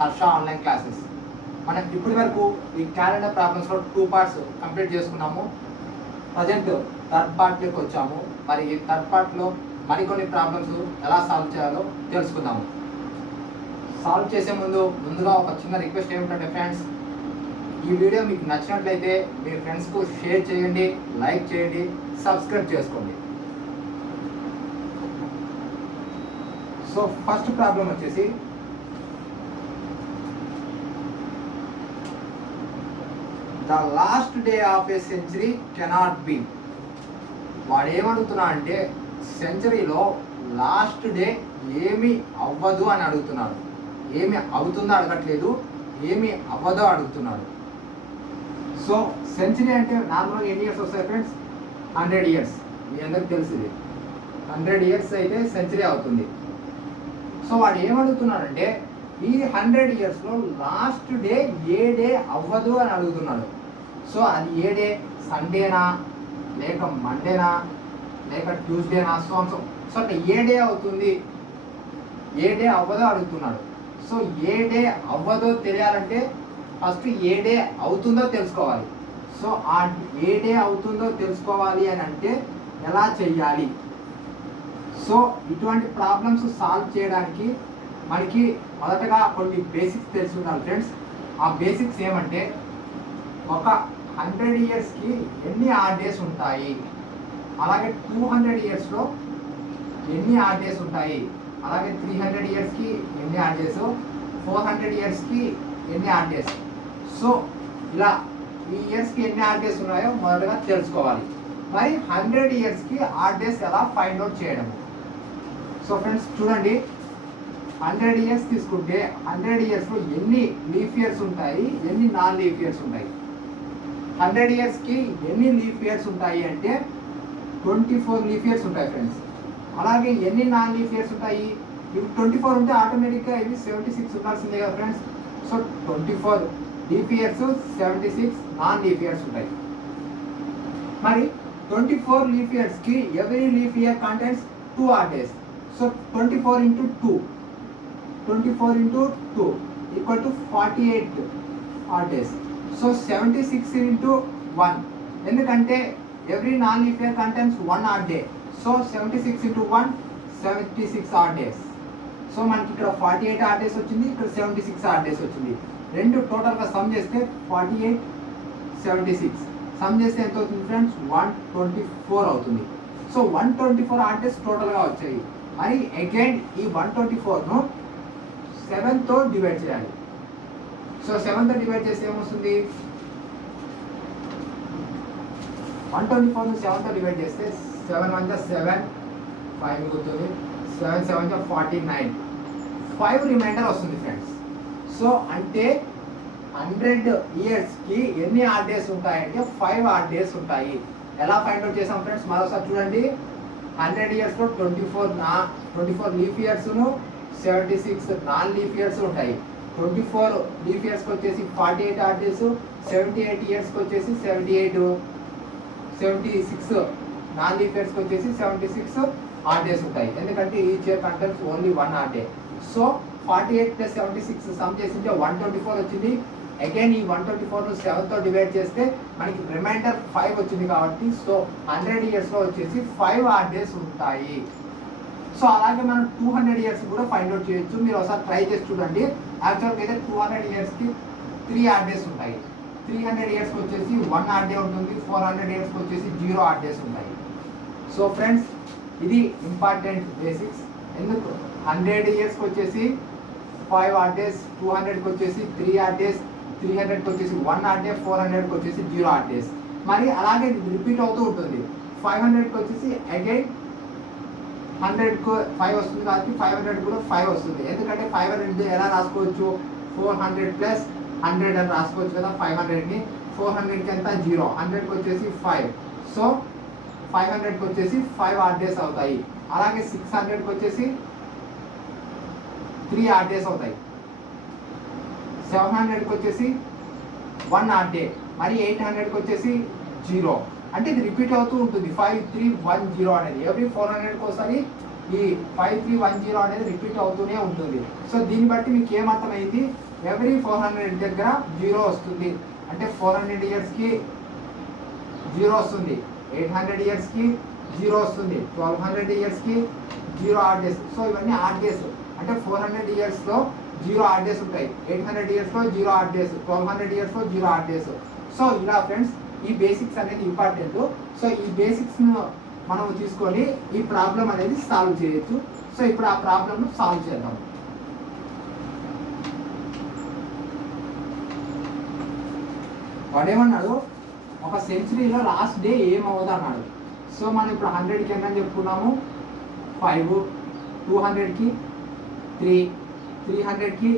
Harsha online classes. మనం ఇప్పటి వరకు ఈ క్యాలెండర్ ప్రాబ్లమ్స్లో 2 పార్ట్స్ కంప్లీట్ చేసుకున్నాము. ప్రజెంట్ థర్డ్ పార్ట్లోకి వచ్చాము. మరి ఈ థర్డ్ పార్ట్లో మరికొన్ని ప్రాబ్లమ్స్ ఎలా సాల్వ్ చేయాలో తెలుసుకుందాము. సాల్వ్ చేసే ముందుగా ఒక చిన్న రిక్వెస్ట్ ఏమిటంటే ఫ్రెండ్స్, ఈ వీడియో మీకు నచ్చినట్లయితే మీ ఫ్రెండ్స్కు షేర్ చేయండి, లైక్ చేయండి, సబ్స్క్రైబ్ చేసుకోండి. సో ఫస్ట్ ప్రాబ్లం వచ్చేసి the last day of a century cannot be. వాడు ఏమడుగుతున్నా అంటే సెంచరీలో లాస్ట్ డే ఏమి అవ్వదు అని అడుగుతున్నాడు. ఏమి అవుతుందో అడగట్లేదు, ఏమి అవ్వదో అడుగుతున్నాడు. సో సెంచరీ అంటే నార్మల్గా ఎన్ని ఇయర్స్ వస్తాయి ఫ్రెండ్స్? 100 ఇయర్స్. మీ అందరికి తెలిసింది 100 ఇయర్స్ అయితే సెంచరీ అవుతుంది. సో వాడు ఏమడుగుతున్నాడంటే ఈ 100 ఇయర్స్లో లాస్ట్ డే ఏ డే అవ్వదు అని అడుగుతున్నాడు. సో అది ఏ డే? సండేనా, లేక మండేనా, లేక ట్యూస్డేనా? సో అంటే ఏ డే అవుతుంది, ఏ డే అవ్వదో అడుగుతున్నాడు. సో ఏ డే అవ్వదో తెలియాలంటే ఫస్ట్ ఏ డే అవుతుందో తెలుసుకోవాలి. సో ఆ ఏ డే అవుతుందో తెలుసుకోవాలి అని అంటే ఎలా చెయ్యాలి? సో ఇటువంటి ప్రాబ్లమ్స్ సాల్వ్ చేయడానికి మనకి మొదటగా కొన్ని బేసిక్స్ తెలిసి ఉండాలి ఫ్రెండ్స్. ఆ బేసిక్స్ ఏమంటే ఒక 100 ఇయర్స్కి ఎన్ని ఆడ్ డేస్ ఉంటాయి, అలాగే 200 ఇయర్స్లో ఎన్ని ఆడ్ డేస్ ఉంటాయి, అలాగే 300 ఇయర్స్కి ఎన్ని ఆడ్ డేస్, 400 ఇయర్స్కి ఎన్ని ఆడ్ డేస్. సో ఇలా ఈ ఇయర్స్కి ఎన్ని ఆడ్ డేస్ ఉన్నాయో మొదటగా తెలుసుకోవాలి. మరి 100 ఇయర్స్కి ఆడ్ డేస్ ఎలా ఫైండ్ అవుట్ చేయడం? సో ఫ్రెండ్స్ చూడండి, 100 ఇయర్స్ తీసుకుంటే 100 ఇయర్స్లో ఎన్ని లీఫ్ ఇయర్స్ ఉంటాయి, ఎన్ని నాన్ లీఫ్ ఇయర్స్ ఉంటాయి? 100 ఇయర్స్కి ఎన్ని లీఫ్ ఇయర్స్ ఉంటాయి అంటే 24 లీఫ్ ఇయర్స్ ఉంటాయి ఫ్రెండ్స్. అలాగే ఎన్ని నాన్ లీఫ్ ఇయర్స్ ఉంటాయి? ఇవి 24 ఉంటే ఆటోమేటిక్గా ఇవి 76 ఉండాల్సిందే కదా friends. So 24 leaf years, 76 non leaf years ఉంటాయి. మరి 24 లీఫ్ ఇయర్స్కి every leap year contains 2 odd days. So 24 into 2 equal to 48 odd days. So 76 into 1, ఎందుకంటే every non leap year contains 1 add day. So 76 into 1 76 odd days. So మనకి ఇక్కడ 48 odd days వచ్చింది, ఇక్కడ 76 odd days వచ్చింది. రెండు టోటల్గా some చేస్తే 48, 76 some చేస్తే ఎంత అవుతుంది ఫ్రెండ్స్? 124 అవుతుంది. సో 124 ఆడ్ డేస్ టోటల్గా వచ్చాయి. మరి అగైన్ ఈ 124ను 7తో డివైడ్ చేయాలి. సో 7తో డివైడ్ చేస్తే ఏమొస్తుంది? 124ను 7తో డివైడ్ చేస్తే 7 1 7, 5 మిగులుతుంది, 7 7 49, 5 రిమైండర్ వస్తుంది ఫ్రెండ్స్. సో అంటే 100 ఇయర్స్కి ఎన్ని ఆడ్ డేస్ ఉంటాయంటే 5 ఆడ్ డేస్ ఉంటాయి. ఎలా ఫైండ్ అవుట్ చేసాం ఫ్రెండ్స్? మరోసారి చూడండి, 100 ఇయర్స్లో 24 లీఫ్ ఇయర్స్ను, 76 నాన్ లీఫ్ ఇయర్స్ ఉంటాయి. 24 లీఫ్ ఇయర్స్కి వచ్చేసి 48 ఆడ్ డేస్, 78 ఇయర్స్కి వచ్చేసి 76 నాన్ లీఫ్ ఇయర్స్కి వచ్చేసి 76 ఆడ్ డేస్ ఉంటాయి. ఎందుకంటే each year contains only 1 add day. So 48 + 76 some చేసింటే 124 వచ్చింది. అగైన్ ఈ 124ను 7తో డివైడ్ చేస్తే మనకి రిమైండర్ 5 వచ్చింది కాబట్టి సో 100 ఇయర్స్లో వచ్చేసి 5 ఆడ్ డేస్ ఉంటాయి. సో అలాగే మనం 200 ఇయర్స్ కూడా ఫైండ్ అవుట్ చేయొచ్చు. మీరు ఒకసారి ట్రై చేసి చూడండి. యాక్చువల్గా అయితే 200 ఇయర్స్కి 3 ఆడ్ డేస్ ఉంటాయి. 300 ఇయర్స్కి వచ్చేసి 1 ఆడ్ డే ఉంటుంది. 400 ఇయర్స్కి వచ్చేసి 0 ఆడ్ డేస్ ఉంటాయి. సో ఫ్రెండ్స్ ఇది ఇంపార్టెంట్ బేసిక్స్. ఎందుకు 100 ఇయర్స్కి వచ్చేసి 5 ఆడ్ డేస్, 200కి వచ్చేసి 3 ఆడ్ డేస్, 300కి వచ్చేసి 1 ఆడ్ డే, 400కి వచ్చేసి 0 ఆడ్ డేస్. మరి అలాగే రిపీట్ అవుతూ ఉంటుంది. 500కి వచ్చేసి అగైన్ 100కు 5 వస్తుంది కాబట్టి 500 కూడా 5 వస్తుంది. ఎందుకంటే 500 ఎలా రాసుకోవచ్చు? 400 + 100 అని రాసుకోవచ్చు కదా 500ని. 400కి ఎంత? 0. 100కి వచ్చేసి 5. సో 500కి వచ్చేసి 5 ఆడ్ డేస్ అవుతాయి. అలాగే 600కి వచ్చేసి 3 ఆడ్ డేస్ అవుతాయి. 700కి వచ్చేసి 1 ఆడ్ డే. మరి 800కి వచ్చేసి 0. అంటే ఇది రిపీట్ అవుతూ ఉంటుంది. 5 3 1 0 అనేది ఎవ్రీ 400కి ఒకసారి ఈ 5310 అనేది రిపీట్ అవుతూనే ఉంటుంది. సో దీన్ని బట్టి మీకు ఏమర్థమైంది, ఎవ్రీ 400 దగ్గర 0 వస్తుంది. అంటే 400 ఇయర్స్కి 0 వస్తుంది, 800 ఇయర్స్కి 0 వస్తుంది, 1200 ఇయర్స్కి 0 ఆడ్ డేస్. సో ఇవన్నీ ఆడ్ డేస్. అంటే 400 ఇయర్స్లో 0 ఆడ్ డేస్ ఉంటాయి, 800 ఇయర్స్లో 0 ఆడ్ డేస్, 1200 ఇయర్స్లో 0 ఆడ్ డేస్. సో ఇలా ఫ్రెండ్స్ ఈ బేసిక్స్ అనేది ఇంపార్టెంట్. సో ఈ బేసిక్స్ను మనం తీసుకొని ఈ ప్రాబ్లం అనేది సాల్వ్ చేయొచ్చు. సో ఇప్పుడు ఆ ప్రాబ్లమ్ను సాల్వ్ చేద్దాం. వాడేమన్నాడు, ఒక సెంచరీలో లాస్ట్ డే ఏమవుతుంది అన్నాడు. సో మనం ఇప్పుడు 100కి ఎన్నని చెప్పుకున్నాము 5, 200కి 3, 300కి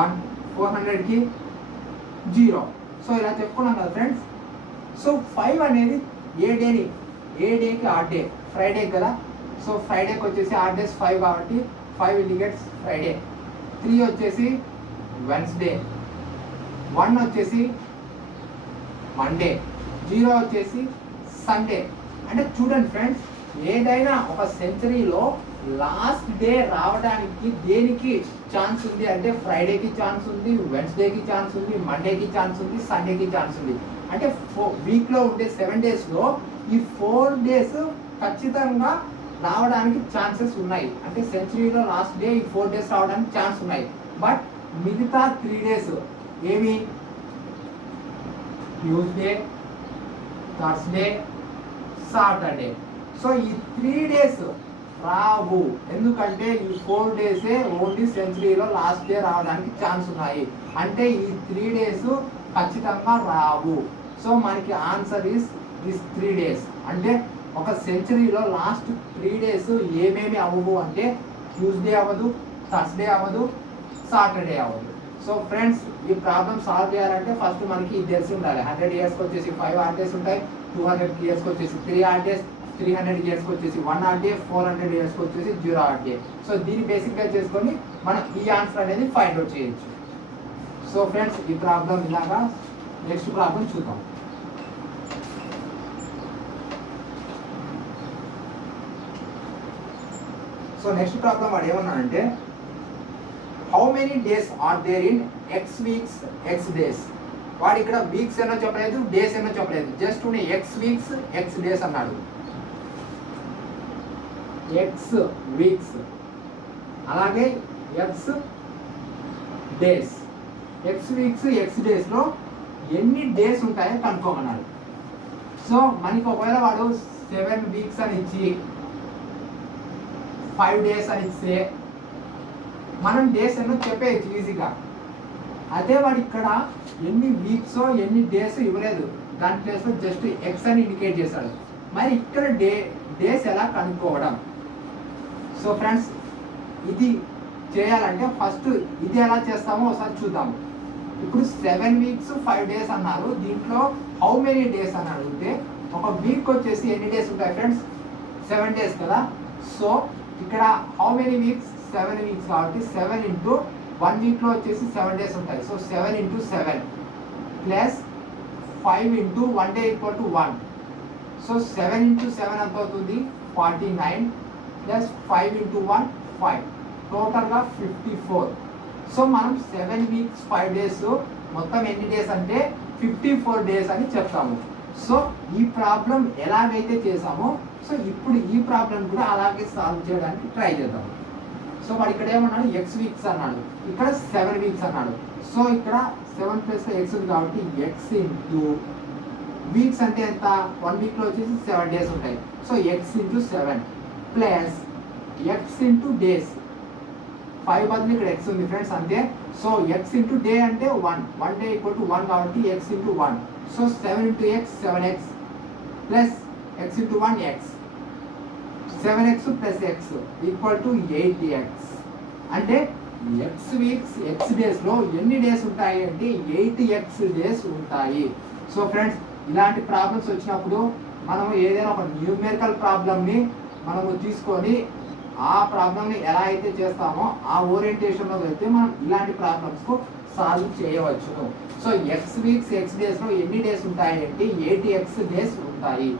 1, 400కి 0. సో ఇలా చెప్పుకున్నాం కదా ఫ్రెండ్స్. సో 5 అనేది ఏ డేకి ఆడ్ డే, ఫ్రైడే కదా. సో ఫ్రైడేకి వచ్చేసి ఆడ్ డేస్ 5 కాబట్టి 5 ఇండికేట్స్ ఫ్రైడే. 3 వచ్చేసి వెన్స్డే, 1 వచ్చేసి మండే, 0 వచ్చేసి సండే. అంటే చూడండి ఫ్రెండ్స్, ఏదైనా ఒక సెంచరీలో లాస్ట్ డే రావడానికి దేనికి ఛాన్స్ ఉంది అంటే ఫ్రైడేకి ఛాన్స్ ఉంది, వెన్స్డేకి ఛాన్స్ ఉంది, మండేకి ఛాన్స్ ఉంది, సండేకి ఛాన్స్ ఉంది. అంటే వీక్లో ఉండే 7 డేస్లో ఈ 4 డేస్ ఖచ్చితంగా రావడానికి ఛాన్సెస్ ఉన్నాయి. అంటే సెంచరీలో లాస్ట్ డే ఈ 4 డేస్ రావడానికి ఛాన్స్ ఉన్నాయి. బట్ మిగతా 3 డేస్ ఏమి, ట్యూస్డే, థర్స్డే, సాటర్డే. సో ఈ 3 డేస్ రావు. ఎందుకంటే ఈ 4 డేసే ఓన్లీ సెంచరీలో లాస్ట్ డే రావడానికి ఛాన్స్ ఉన్నాయి. అంటే ఈ 3 డేస్ ఖచ్చితంగా రావు. సో మనకి ఆన్సర్ ఈస్ దిస్ 3 డేస్. అంటే ఒక సెంచరీలో లాస్ట్ 3 డేస్ ఏమేమి అవ్వవు అంటే ట్యూస్డే అవ్వదు, థర్స్డే అవ్వదు, సాటర్డే అవ్వదు. సో ఫ్రెండ్స్ ఈ ప్రాబ్లం సాల్వ్ చేయాలంటే ఫస్ట్ మనకి ఇది తెలిసి ఉండాలి. 100 ఇయర్స్కి వచ్చేసి 5 ఆడ్ డేస్ ఉంటాయి, 200 ఇయర్స్కి వచ్చేసి 3 ఆడ్ డేస్, 300 ఇయర్స్కి వచ్చేసి 1 ఆడ్ డే, 400 ఇయర్స్కి వచ్చేసి 0 ఆడ్ డే. సో దీన్ని బేసిక్గా చేసుకొని మనం ఈ ఆన్సర్ అనేది ఫైండ్ అవుట్ చేయొచ్చు. సో ఫ్రెండ్స్ ఈ ప్రాబ్లం ఇలాగా. నెక్స్ట్ ప్రాబ్లం చూద్దాం. సో నెక్స్ట్ ప్రాబ్లం వాడు ఏమన్నాడంటే, how many days are there in X weeks X days. వాడు ఇక్కడ వీక్స్ ఏమో చెప్పలేదు, డేస్ ఏమో చెప్పలేదు, just X weeks X days అన్నాడు. ఎక్స్ వీక్స్ అలాగే X days. X weeks X డేస్లో ఎన్ని డేస్ ఉంటాయో కనుక్కోమన్నాడు. సో మనకి ఒకవేళ వాడు 7 వీక్స్ అని ఇచ్చి 5 డేస్ అని ఇస్తే మనం డేస్ ఎన్నో చెప్పేయచ్చు ఈజీగా. అదే వాడు ఇక్కడ ఎన్ని వీక్సో ఎన్ని డేస్ ఇవ్వలేదు, దాని ప్లేస్లో జస్ట్ ఎక్స్ అని ఇండికేట్ చేశాడు. మరి ఇక్కడ డేస్ ఎలా కనుక్కోవడం? సో ఫ్రెండ్స్ ఇది చేయాలంటే ఫస్ట్ ఇది ఎలా చేస్తామో ఒకసారి చూద్దాము. ఇప్పుడు 7 వీక్స్ 5 డేస్ అన్నారు. దీంట్లో హౌ మెనీ డేస్ అని అడిగితే ఒక వీక్ వచ్చేసి ఎన్ని డేస్ ఉంటాయి ఫ్రెండ్స్? 7 డేస్ కదా. సో ఇక్కడ హౌ మెనీ వీక్స్? 7 వీక్స్ కాబట్టి 7 ఇంటూ 1 వీక్లో వచ్చేసి 7 డేస్ ఉంటాయి. So 7 into 7 plus 5 into 1 day equal to 1. So 7 into 7 ఎంత అవుతుంది? 49 ప్లస్ 5 ఇంటూ 1 5, టోటల్గా 54. సో మనం 7 వీక్స్ 5 డేస్ మొత్తం ఎన్ని డేస్ అంటే 54 డేస్ అని చెప్తాము. సో ఈ ప్రాబ్లం ఎలాగైతే చేసామో సో ఇప్పుడు ఈ ప్రాబ్లం కూడా అలాగే సాల్వ్ చేయడానికి ట్రై చేద్దాం. సో వాడు ఇక్కడ ఏమన్నాడు? ఎక్స్ వీక్స్ అన్నాడు, ఇక్కడ 7 వీక్స్ అన్నాడు. సో ఇక్కడ 7 ప్లస్ ఎక్స్ ఉంది కాబట్టి ఎక్స్ ఇంటూ వీక్స్ అంటే ఎంత? 1 వీక్లో వచ్చేసి 7 డేస్ ఉంటాయి. So X into 7 plus X into days. 5 బదులు ఇక్కడ ఎక్స్ ఉంది ఫ్రెండ్స్ అంతే. సో ఎక్స్ ఇంటూ డే అంటే 1 డే ఈక్వల్ టు 1 కాబట్టి X into 1. So 7 into X 7x plus X into 1 X, 7x plus X equal to 8x. అంటే X weeks X డేస్లో ఎన్ని days ఉంటాయి అంటే 8x డేస్ ఉంటాయి. సో ఫ్రెండ్స్ ఇలాంటి problems వచ్చినప్పుడు మనము ఏదైనా ఒక న్యూమెరికల్ ప్రాబ్లమ్ని మనము తీసుకొని ఆ ప్రాబ్లమ్ని ఎలా అయితే చేస్తామో ఆ ఓరియంటేషన్లో వెళ్తే మనం ఇలాంటి ప్రాబ్లమ్స్కు సాల్వ్ చేయవచ్చు. సో ఎక్స్ వీక్స్ ఎక్స్ డేస్లో ఎన్ని డేస్ ఉంటాయి అంటే 8x డేస్ ఉంటాయి.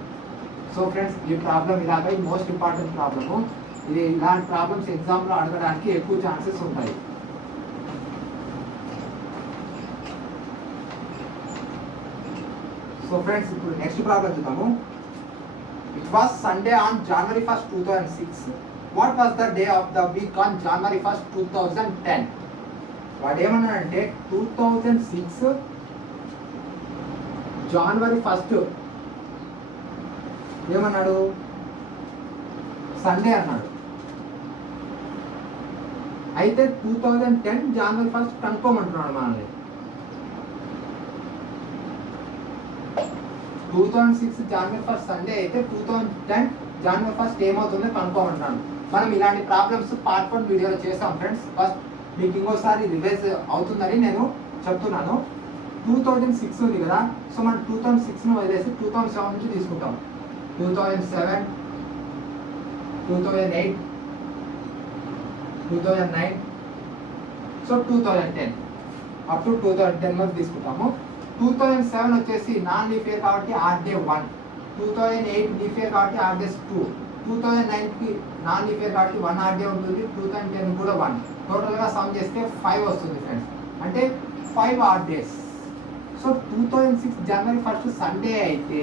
సో ఫ్రెండ్స్ ఈ ప్రాబ్లం ఇలాగ ఈ మోస్ట్ ఇంపార్టెంట్ ప్రాబ్లము. ఇది ఇలాంటి ప్రాబ్లమ్స్ ఎగ్జామ్లో అడగడానికి ఎక్కువ ఛాన్సెస్ ఉంటాయి. సో ఫ్రెండ్స్ ఇప్పుడు నెక్స్ట్ ప్రాబ్లం చూద్దాము. It was Sunday on January 1st, 2006. What was the day of the week on January 1st, 2010? వాడు ఏమన్నాడంటే 2006 January 1st ఏమన్నాడు, సండే అన్నాడు. అయితే 2010 January 1st కనుక్కోమంటున్నాడు మనల్ని. 2006 January 1st సండే అయితే 2010 January 1st ఏమవుతుందో కనుక్కోమంటున్నాను. మనం ఇలాంటి ప్రాబ్లమ్స్ పార్ట్ 1 వీడియోలో చేసాం ఫ్రెండ్స్. ఫస్ట్ మీకు ఇంకోసారి రివైజ్ అవుతుందని నేను చెప్తున్నాను. 2006 ఉంది కదా, సో మనం 2006ను వదిలేసి 2007 నుంచి తీసుకుంటాం. 2007, 2008, 2009, సో 2010 అప్ టు 2010 వరకు తీసుకుంటాము. 2007 వచ్చేసి నాన్ లీఫ్ ఇయర్ కాబట్టి ఆడ్ డే 1, 2008 లీఫ్ ఇయర్ కాబట్టి ఆడ్ డేస్ 2, 2009కి నాన్ లీఫ్ ఇయర్ కాబట్టి 1 ఆడ్ డే ఉంటుంది, 2010 కూడా 1. టోటల్గా సమ్ చేస్తే 5 వస్తుంది ఫ్రెండ్స్, అంటే 5 odd days. So 2006 January 1st Sunday అయితే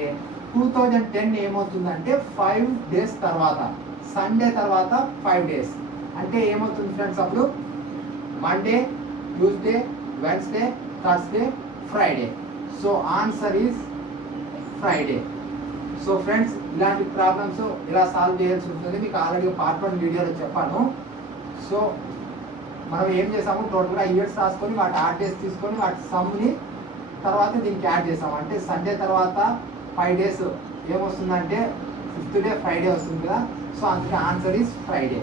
2010 ఏమవుతుందంటే 5 డేస్ తర్వాత, సండే తర్వాత 5 డేస్ అంటే ఏమవుతుంది ఫ్రెండ్స్, అప్పుడు Monday, Tuesday, Wednesday, Thursday, Friday. So answer is Friday. So friends ఇలాంటి ప్రాబ్లమ్స్ ఇలా సాల్వ్ చేయాల్సి ఉంటుంది. మీకు ఆల్రెడీ పార్ట్ 1 వీడియోలో చెప్పాను. సో మనం ఏం చేసాము, టోటల్గా ఇయర్స్ రాసుకొని వాటి ఆడ్ డేస్ తీసుకొని వాటి సమ్ని తర్వాత దీనికి యాడ్ చేసాము. అంటే సండే తర్వాత 5 డేస్ ఏమొస్తుందంటే 5th డే ఫ్రైడే వస్తుంది కదా. సో అందుకే answer is Friday.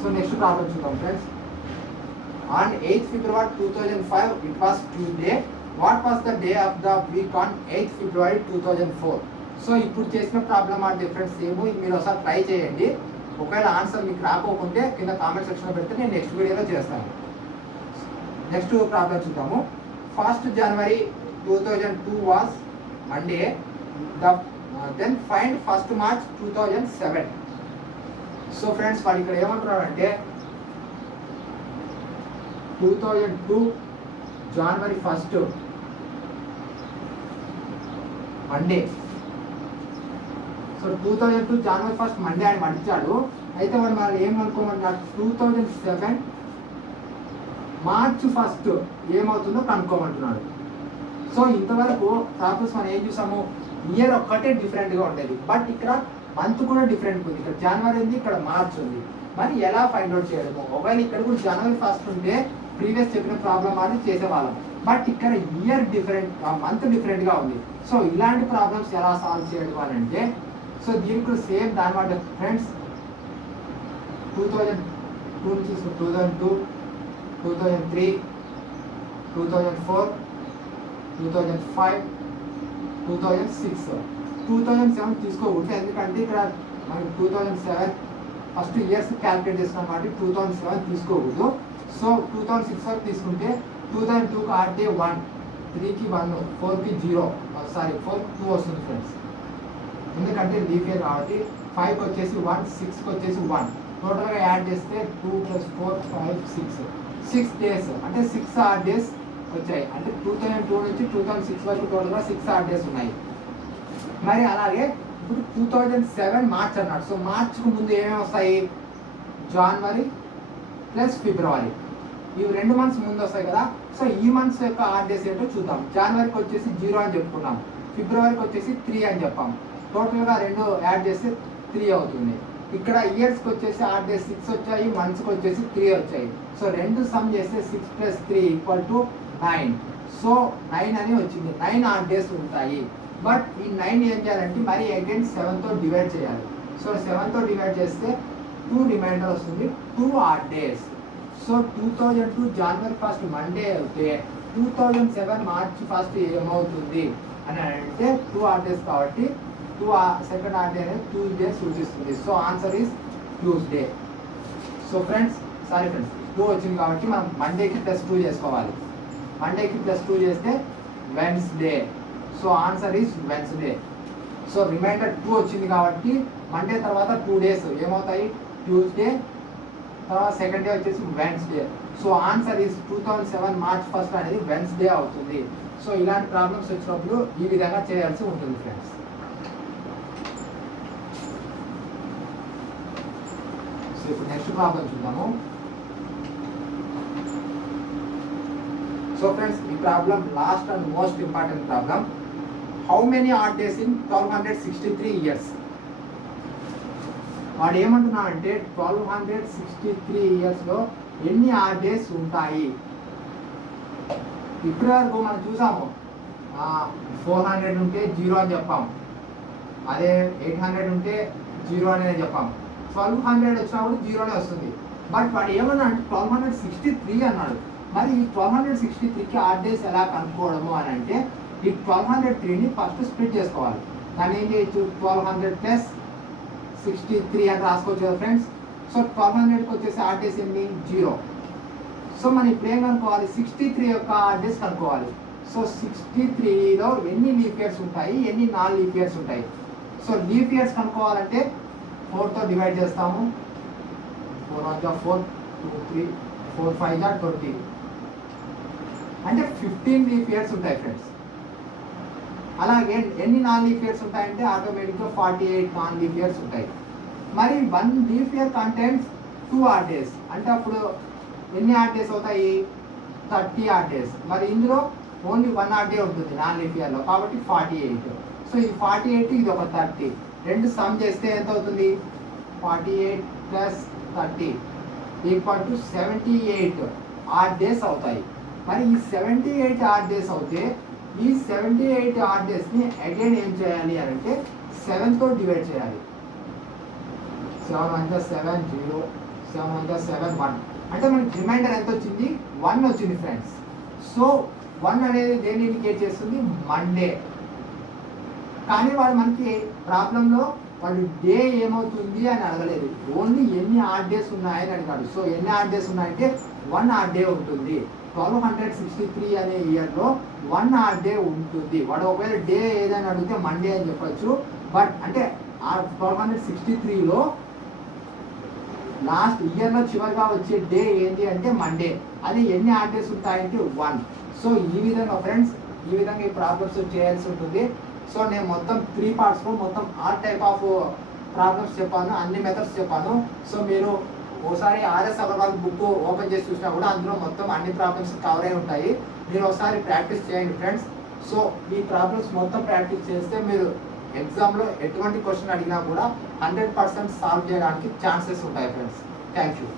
So next problem చూద్దాం friends. On 8th February 2005 it was Tuesday. What was the day of the week on 8th February 2004? So ఇప్పుడు చేసిన ప్రాబ్లం ఆ difference same. మీరు ఒకసారి try చేయండి. ఒకవేళ ఆన్సర్ మీకు రాకపోతే కింద కామెంట్ సెక్షన్లో పెడితే నేను నెక్స్ట్ వీడియోలో చేస్తాను. నెక్స్ట్ ప్రాబ్లం చూద్దాము. 1st January 2002 was Monday. Then find 1st March 2007. So friends వాడు ఇక్కడ ఏమంటున్నాడంటే 2002 January 1st Monday. So 2002 January 1st Monday అని మడిచాడు. అయితే వాడు మరి ఏమనుకోమన్నాడు, 2007 March 1st ఏమవుతుందో కనుక్కోమంటున్నాడు. సో ఇంతవరకు ప్రాబ్లమ్స్ మనం ఏం చూసాము, ఇయర్ ఒక్కటే డిఫరెంట్గా ఉండేది, బట్ ఇక్కడ మంత్ కూడా డిఫరెంట్ ఉంది. ఇక్కడ జనవరి ఉంది, ఇక్కడ మార్చ్ ఉంది. మరి ఎలా ఫైండ్ అవుట్ చేయడము, ఒకవేళ ఇక్కడ కూడా January 1st ఉంటే ప్రీవియస్ చెప్పిన ప్రాబ్లం అని చేసేవాళ్ళం, బట్ ఇక్కడ ఇయర్ డిఫరెంట్, మంత్ డిఫరెంట్గా ఉంది. సో ఇలాంటి ప్రాబ్లమ్స్ ఎలా సాల్వ్ చేయడం అని అంటే, సో దీనికి సేమ్ దానిమాట ఫ్రెండ్స్. 2002 నుంచి 2002, 2003, 2004, 2005, 2006, 2007 తీసుకోకూడదు. ఎందుకంటే ఇక్కడ మనకి 2007 ఫస్ట్ ఇయర్స్ క్యాలిక్యులేట్ చేస్తున్నాం కాబట్టి 2007 తీసుకోకూడదు. సో 2006 వరకు తీసుకుంటే 2002కి ఆడ్ డే 1, 3కి 1, 4కి 0, 4కి 2 వస్తుంది ఫ్రెండ్స్. ఎందుకంటే లీఫ్ ఇయర్ కాబట్టి 5కి వచ్చేసి 1, 6కి వచ్చేసి 1, టోటల్గా యాడ్ చేస్తే 2 + 4, 5, 6 డేస్, అంటే 6 ఆడ్ డేస్ వచ్చాయి. అంటే 2002 నుంచి 2006 వరకు టోటల్గా 6 ఆడ్ డేస్ ఉన్నాయి. మరి అలాగే ఇప్పుడు 2007 మార్చ్ అన్నాడు. సో మార్చ్కు ముందు ఏమేమి వస్తాయి, జనవరి ప్లస్ ఫిబ్రవరి, ఇవి 2 మంత్స్ ముందు వస్తాయి కదా. సో ఈ మంత్స్ యొక్క ఆడ్ డేస్ ఏంటో చూద్దాం. జనవరికి వచ్చేసి 0 అని చెప్పుకున్నాం, ఫిబ్రవరికి వచ్చేసి 3 అని చెప్పాం. టోటల్గా 2 యాడ్ చేస్తే 3 అవుతుంది. ఇక్కడ ఇయర్స్కి వచ్చేసి ఆడ్ డేస్ 6 వచ్చాయి, మంత్స్కి వచ్చేసి 3 వచ్చాయి. సో 2 సమ్ చేస్తే 6 + 3 = 9. సో 9 అని వచ్చింది. 9 ఆడ్ డేస్ ఉంటాయి. బట్ ఈ 9 ఏం చేయాలంటే మరి అగైన్ 7తో డివైడ్ చేయాలి. సో 7తో డివైడ్ చేస్తే 2 రిమైండర్ వస్తుంది, 2 odd days. So 2002 January 1st Monday అయితే 2007 March 1st ఏమవుతుంది అని అంటే 2 ఆడ్ డేస్ కాబట్టి 2 సెకండ్ ఆడ్ డే అనేది ట్యూస్డే సూచిస్తుంది. So answer is Tuesday. So friends 2 వచ్చింది కాబట్టి మనం మండేకి +2 చేసుకోవాలి. మండేకి +2 చేస్తే Wednesday. So answer is Wednesday. So remainder 2 వచ్చింది కాబట్టి మండే తర్వాత 2 డేస్ ఏమవుతాయి? ట్యూస్డే, తర్వాత సెకండ్ డే వచ్చేసి Wednesday. So answer is 2007 March 1 అనేది వెన్స్డే అవుతుంది. సో ఇలాంటి ప్రాబ్లమ్స్ వచ్చినప్పుడు ఈ విధంగా చేయాల్సి ఉంటుంది ఫ్రెండ్స్. సో ఇప్పుడు నెక్స్ట్ ప్రాబ్లం చూద్దాము. సో ఫ్రెండ్స్, ఈ problem last and most important problem. How many odd days in 1263 years? వాడు ఏమంటున్నా అంటే 1263 ఇయర్స్లో ఎన్ని ఆడ్ డేస్ ఉంటాయి? ఇప్పటి వరకు మనం చూసాము 400 ఉంటే 0 అని చెప్పాము, అదే 800 ఉంటే 0 అనేది చెప్పాము. 1200 వచ్చినప్పుడు 0నే వస్తుంది. బట్ వాడు ఏమన్నా అంటే 1263 అన్నాడు. మరి ఈ 1263కి ఆడ్ డేస్ ఎలా కనుక్కోవడము అని అంటే ఈ 1203ని ఫస్ట్ స్ప్లిట్ చేసుకోవాలి. దాన్ని ఏం చేయొచ్చు? 1200 + 63 అని రాసుకోవచ్చు కదా ఫ్రెండ్స్. సో 1200కి వచ్చేసి ఆడ్ డేస్ ఎన్ని? 0. సో మనం ఇప్పుడు ఏం కనుక్కోవాలి? 63 యొక్క ఆడ్ డేస్ కనుక్కోవాలి. సో 63లో ఎన్ని లీప్ ఇయర్స్ ఉంటాయి, ఎన్ని నాన్ లీప్ ఇయర్స్ ఉంటాయి? సో లీప్ ఇయర్స్ కనుక్కోవాలంటే 4తో డివైడ్ చేస్తాము. 4 1 4, 2 3, 4 5 20. అంటే 15 లీప్ ఇయర్స్ ఉంటాయి ఫ్రెండ్స్. అలాగే ఎన్ని నాన్ లీప్ ఇయర్స్ ఉంటాయంటే ఆటోమేటిక్గా 48 నాన్ లీప్ ఇయర్స్ ఉంటాయి. మరి 1 leap year contents 2 odd days. అంటే అప్పుడు ఎన్ని ఆడ్ డేస్ అవుతాయి? 30 ఆడ్ డేస్. మరి ఇందులో ఓన్లీ 1 ఆడ్ డే ఉంటుంది నాన్ లీప్ ఇయర్లో, కాబట్టి 48. సో ఇది 48, ఇది ఒక 30. రెండు సమ్ చేస్తే ఎంత అవుతుంది? 48 + 30 = 78 ఆడ్ డేస్ అవుతాయి. మరి ఈ 78 ఆడ్ డేస్ అవుతే ఈ 78 ఆడ్ డేస్ని అగైన్ ఏం చేయాలి అని అంటే 7తో డివైడ్ చేయాలి. 7 1 7 0, 7 1 7 1. అంటే మనకి రిమైండర్ ఎంత వచ్చింది? 1 వచ్చింది ఫ్రెండ్స్. సో 1 అనేది దేన్ని ఇండికేట్ చేస్తుంది? మండే. కానీ వాడు మనకి ప్రాబ్లంలో వాడు డే ఏమవుతుంది అని అడగలేదు, ఓన్లీ ఎన్ని ఆడ్ డేస్ ఉన్నాయని అడిగాడు. సో ఎన్ని ఆడ్ డేస్ ఉన్నాయంటే 1 ఆడ్ డే ఉంటుంది. 1263 అనే ఇయర్లో 1 ఆడ్ డే ఉంటుంది. వాడు ఒకవేళ డే ఏదైనా అడిగితే మండే అని చెప్పచ్చు. బట్ అంటే 1263లో లాస్ట్ ఇయర్లో చివరిగా వచ్చే డే ఏంటి అంటే మండే. అది ఎన్ని ఆడ్ డేస్ ఉంటాయంటే 1. సో ఈ విధంగా ఫ్రెండ్స్, ఈ విధంగా ఈ ప్రాబ్లమ్స్ చేయాల్సి ఉంటుంది. సో నేను మొత్తం 3 పార్ట్స్లో మొత్తం 6 టైప్ ఆఫ్ ప్రాబ్లమ్స్ చెప్పాను, అన్ని మెథడ్స్ చెప్పాను. సో మీరు ఒకసారి ఆర్ఎస్ అగర్వాల్ బుక్ ఓపెన్ చేసి చూసినా కూడా అందులో మొత్తం అన్ని ప్రాబ్లమ్స్ కవర్ అయి ఉంటాయి. మీరు ఒకసారి ప్రాక్టీస్ చేయండి ఫ్రెండ్స్. సో ఈ ప్రాబ్లమ్స్ మొత్తం ప్రాక్టీస్ చేస్తే మీరు ఎగ్జామ్లో ఎటువంటి క్వశ్చన్ అడిగినా కూడా 100% సాల్వ్ చేయడానికి ఛాన్సెస్ ఉంటాయి ఫ్రెండ్స్. Thank you.